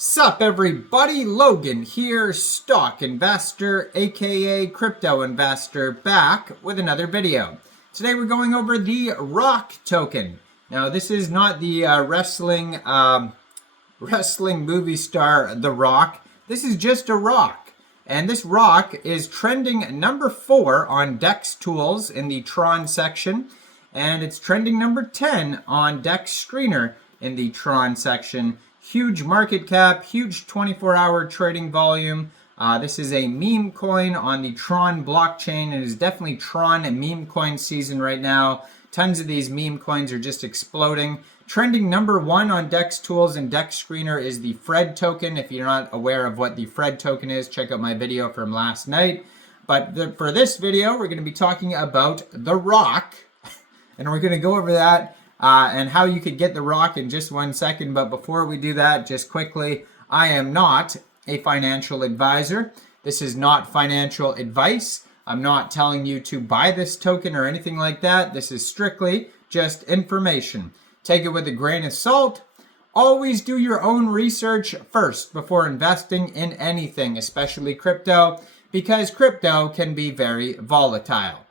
Sup everybody, Logan here, stock investor aka crypto investor, back with another video. Today we're going over the ROCK token. Now this is not the wrestling movie star The Rock. This is just a rock. And this rock is trending number 4 on DEX tools in the TRON section. And it's trending number 10 on DEX screener in the TRON section. Huge market cap, huge 24-hour trading volume. This is a meme coin on the TRON blockchain. It is definitely TRON and meme coin season right now. Tons of these meme coins are just exploding. Trending number 1 on DEX tools and DEX screener is the FRED token. If you're not aware of what the FRED token is, check out my video from last night. But for this video, we're going to be talking about the ROCK. And we're going to go over that and how you could get the ROCK in just 1 second. But before we do that, just quickly, I am not a financial advisor. This is not financial advice. I'm not telling you to buy this token or anything like that. This is strictly just information. Take it with a grain of salt. Always do your own research first before investing in anything, especially crypto, because crypto can be very volatile.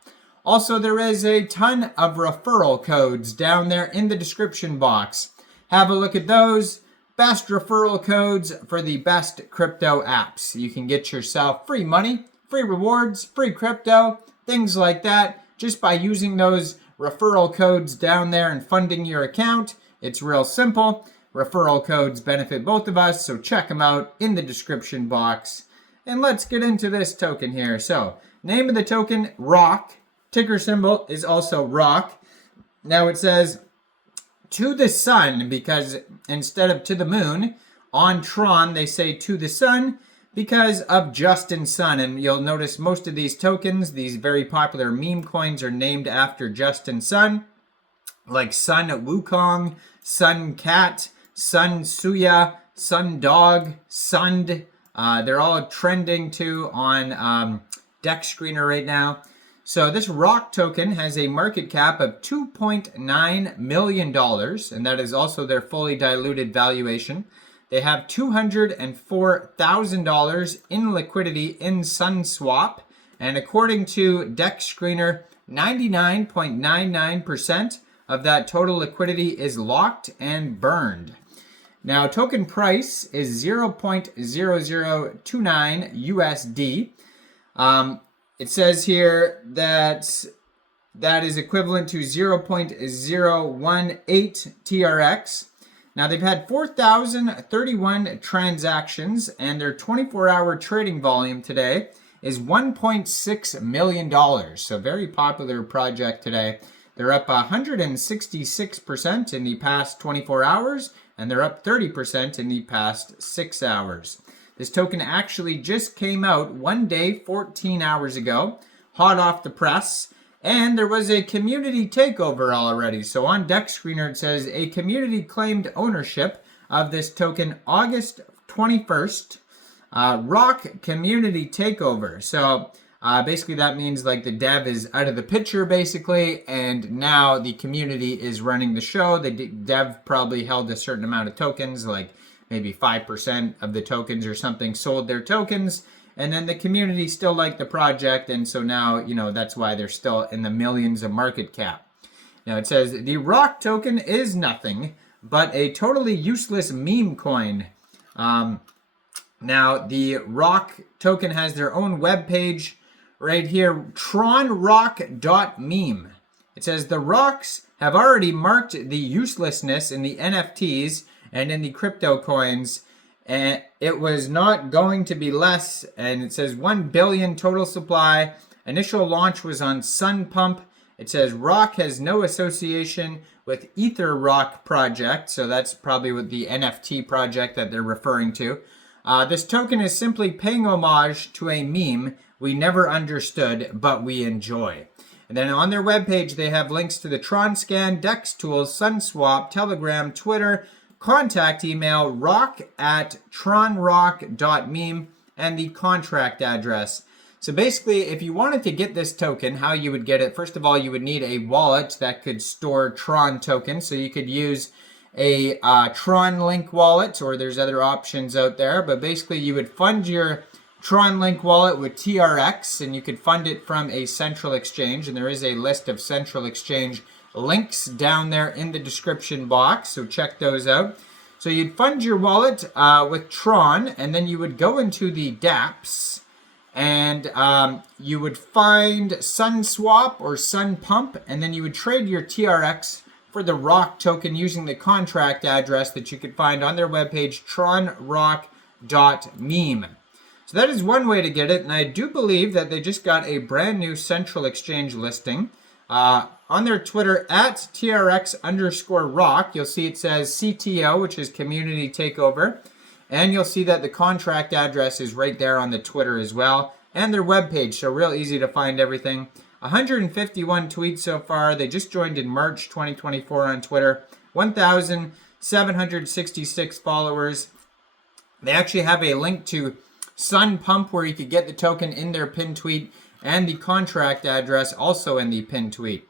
Also, there is a ton of referral codes down there in the description box. Have a look at those. Best referral codes for the best crypto apps. You can get yourself free money, free rewards, free crypto, things like that, just by using those referral codes down there and funding your account. It's real simple. Referral codes benefit both of us, so check them out in the description box. And let's get into this token here. So, name of the token, ROCK. Ticker symbol is also ROCK. Now it says to the sun, because instead of to the moon, on TRON they say to the sun because of Justin Sun. And you'll notice most of these tokens, these very popular meme coins, are named after Justin Sun, like Sun Wukong, Sun Cat, Sun Suya, Sun Dog, Sund. They're all trending too on DEX screener right now. So this ROCK token has a market cap of $2.9 million, and that is also their fully diluted valuation. They have $204,000 in liquidity in SUNSWAP, and according to DEX screener, 99.99% of that total liquidity is locked and burned. Now, token price is 0.0029 USD. It says here that that is equivalent to 0.018 TRX. Now they've had 4,031 transactions, and their 24-hour trading volume today is $1.6 million. So very popular project today. They're up 166% in the past 24 hours, and they're up 30% in the past 6 hours. This token actually just came out 1 day, 14 hours ago, hot off the press, and there was a community takeover already. So on DEX screener it says a community claimed ownership of this token August 21st, ROCK community takeover. So basically that means like the dev is out of the picture basically, and now the community is running the show. The dev probably held a certain amount of tokens, like maybe 5% of the tokens or something sold their tokens, and then the community still liked the project, and so now, you know, that's why they're still in the millions of market cap. Now it says the ROCK token is nothing but a totally useless meme coin. Now the ROCK token has their own web page right here, tronrock.meme. It says the ROCKs have already marked the uselessness in the NFTs and in the crypto coins, and it was not going to be less. And it says 1 billion total supply. Initial launch was on SUNPUMP. It says ROCK has no association with EtherRock project, so that's probably with the NFT project that they're referring to. This token is simply paying homage to a meme we never understood but we enjoy. And then on their webpage they have links to the TRON scan, DEX tools, SUNSWAP, Telegram, Twitter, contact email, rock@tronrock.meme, and the contract address. So basically, if you wanted to get this token, how you would get it, first of all, you would need a wallet that could store TRON tokens. So you could use a Tron Link wallet, or there's other options out there, but basically you would fund your Tron Link wallet with TRX, and you could fund it from a central exchange, and there is a list of central exchange links down there in the description box, so check those out. So you'd fund your wallet with Tron, and then you would go into the dApps, and you would find SUNSWAP or SUNPUMP, and then you would trade your TRX for the ROCK token using the contract address that you could find on their webpage, tronrock.meme. So that is one way to get it, and I do believe that they just got a brand new central exchange listing. On their Twitter, at TRX_rock, you'll see it says CTO, which is Community Takeover. And you'll see that the contract address is right there on the Twitter as well. And their webpage, so real easy to find everything. 151 tweets so far. They just joined in March 2024 on Twitter. 1,766 followers. They actually have a link to SUNPUMP where you could get the token in their pinned tweet, and the contract address also in the pinned tweet.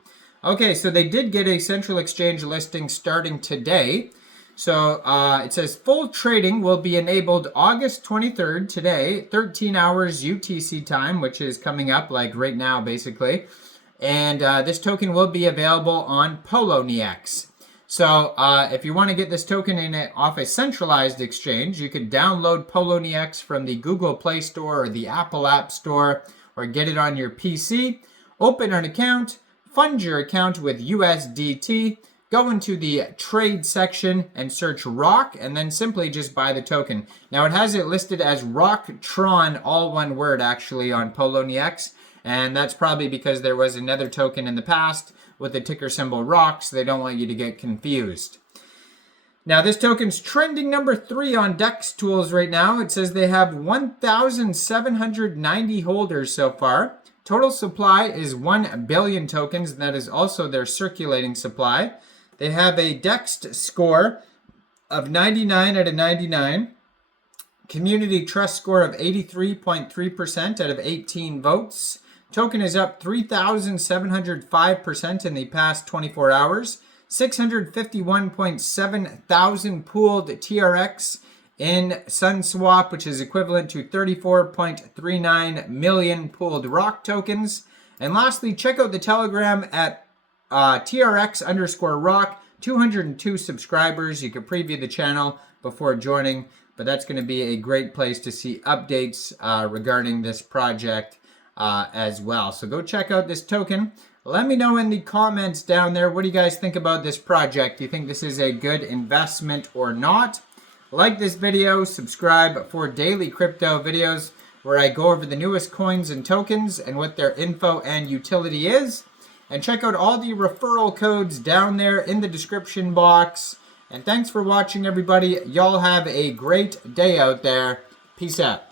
Okay, so they did get a central exchange listing starting today. So it says full trading will be enabled August 23rd, today, 13 hours UTC time, which is coming up like right now basically. And this token will be available on POLONIEX. So if you want to get this token off a centralized exchange, you could download POLONIEX from the Google Play Store or the Apple App Store, or get it on your PC, open an account, fund your account with USDT, go into the trade section and search ROCK, and then simply just buy the token. Now it has it listed as ROCKTRON, all one word actually, on POLONIEX, and that's probably because there was another token in the past with the ticker symbol ROCK, so they don't want you to get confused. Now this token's trending number 3 on DEX tools right now. It says they have 1,790 holders so far. Total supply is 1 billion tokens, and that is also their circulating supply. They have a DEX score of 99 out of 99. Community trust score of 83.3% out of 18 votes. Token is up 3,705% in the past 24 hours. 651.7 thousand pooled TRX in SUNSWAP, which is equivalent to 34.39 million pooled ROCK tokens. And lastly, check out the Telegram at TRX_rock, 202 subscribers. You can preview the channel before joining, but that's going to be a great place to see updates regarding this project as well. So go check out this token. Let me know in the comments down there, what do you guys think about this project? Do you think this is a good investment or not? Like this video, subscribe for daily crypto videos where I go over the newest coins and tokens and what their info and utility is. And check out all the referral codes down there in the description box. And thanks for watching, everybody. Y'all have a great day out there. Peace out.